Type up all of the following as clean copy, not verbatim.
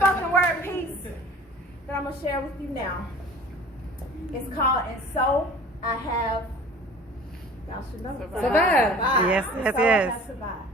spoken word piece that I'm going to share with you now. It's called And So I Have, y'all should know, Survived. Yes, And yes, so I yes. have survived.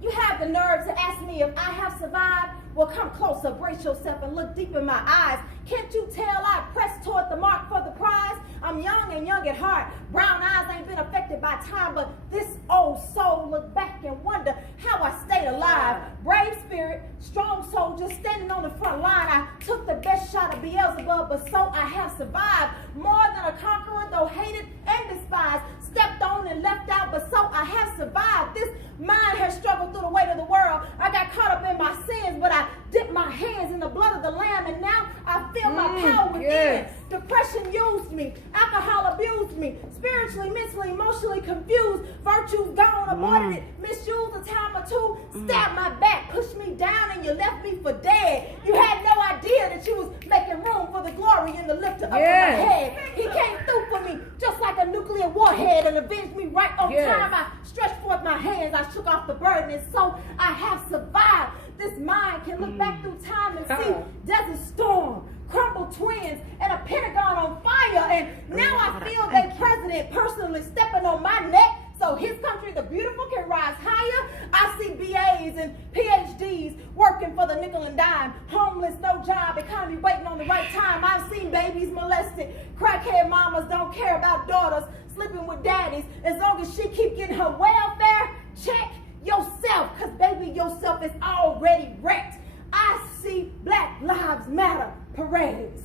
You have the nerve to ask me if I have survived? Well, come closer, brace yourself, and look deep in my eyes. Can't you tell I press toward the mark for the prize? I'm young and young at heart. Brown eyes ain't been affected by time, but this old soul look back and wonder how I stayed alive. Brave spirit, strong soldier, standing on the front line. I took the best shot of Beelzebub, but so I have survived. More than a conqueror, though hated and despised. Stepped on and left out, but so I have survived. This mind has struggled through the weight of the world. I got caught up in my sins, but I dipped my hands in the blood of the Lamb, and now I feel my power within. yes. Depression used me. Alcohol abused me. Spiritually, mentally, emotionally confused. Virtue's gone, aborted it. Misused a time or two. Stabbed my back, pushed me down, and you left me for dead. You had no idea that you was making room for the glory in the lifter up of my Yes. head. He came through for me just like a nuclear warhead and avenged me right on Yes. time. I stretched forth my hands. I shook off the burden, and so I have survived. This mind can look back through time and see Desert Storm, crumbled twins, and a Pentagon on fire. And now I feel that president personally stepping on my neck so his country, the beautiful, can rise higher. I see BAs and PhDs working for the nickel and dime. Homeless, no job, economy waiting on the right time. I've seen babies molested. Crackhead mamas don't care about daughters sleeping with daddies. As long as she keep getting her welfare check, yourself, because baby, yourself is already wrecked. I see Black Lives Matter parades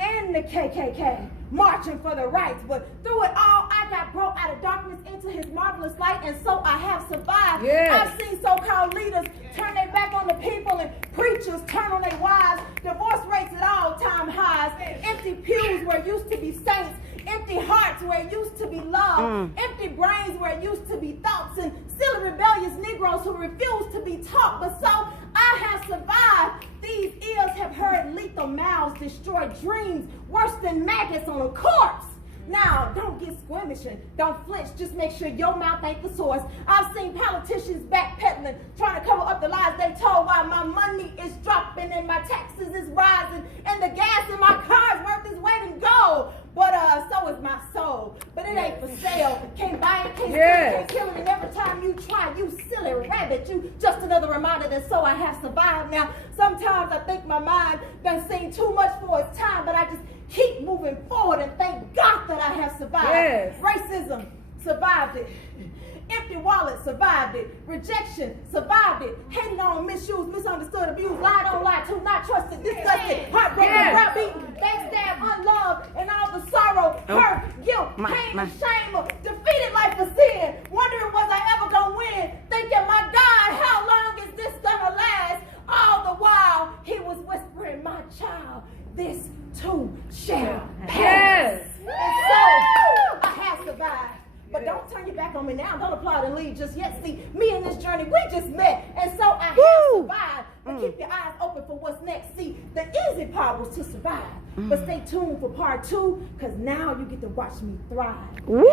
and the KKK marching for the rights, but through it all, I got brought out of darkness into his marvelous light, and so I have survived. Yes. I've seen so-called leaders turn their back on the people and preachers turn on their wives, divorce rates at all-time highs, empty pews where it used to be saints, empty hearts where it used to be love, empty brains where it used to be thoughts, and still rebellious Negroes who refuse to be taught. But so I have survived. These ears have heard lethal mouths destroy dreams worse than maggots on a corpse. Now, don't get squeamish and don't flinch. Just make sure your mouth ain't the source. I've seen politicians backpedaling, trying to cover up the lies they told while my money is dropping and my taxes is rising and the gas in my car is worth its weight in gold. But so is my soul. But it ain't for sale. Can't buy it, can't Yes. steal it, can't kill it. And every time you try, you silly rabbit, you just another reminder that so I have survived. Now, sometimes I think my mind done seen too much for its time, but I just keep moving forward and thank God that I have survived. Yes. Racism, survived it. Empty wallet, survived it. Rejection, survived it. Hated on, misused, misunderstood, abused, lied on, lied to, not trusted, disgusted, heartbroken, Yes. browbeaten, backstabbed, unloved, and all the sorrow, hurt, guilt, pain, and shame of defeated life for sin. Wondering was I ever gonna win? Thinking, my God, how long is this gonna last? All the while, he was whispering, my child, this too shall pass. Yes. And so, I have survived. But don't turn your back on me now. Don't applaud and leave just yet. See, me and this journey, we just met. And so I have survived. But keep your eyes open for what's next. See, the easy part was to survive. But stay tuned for part 2, because now you get to watch me thrive. Woo!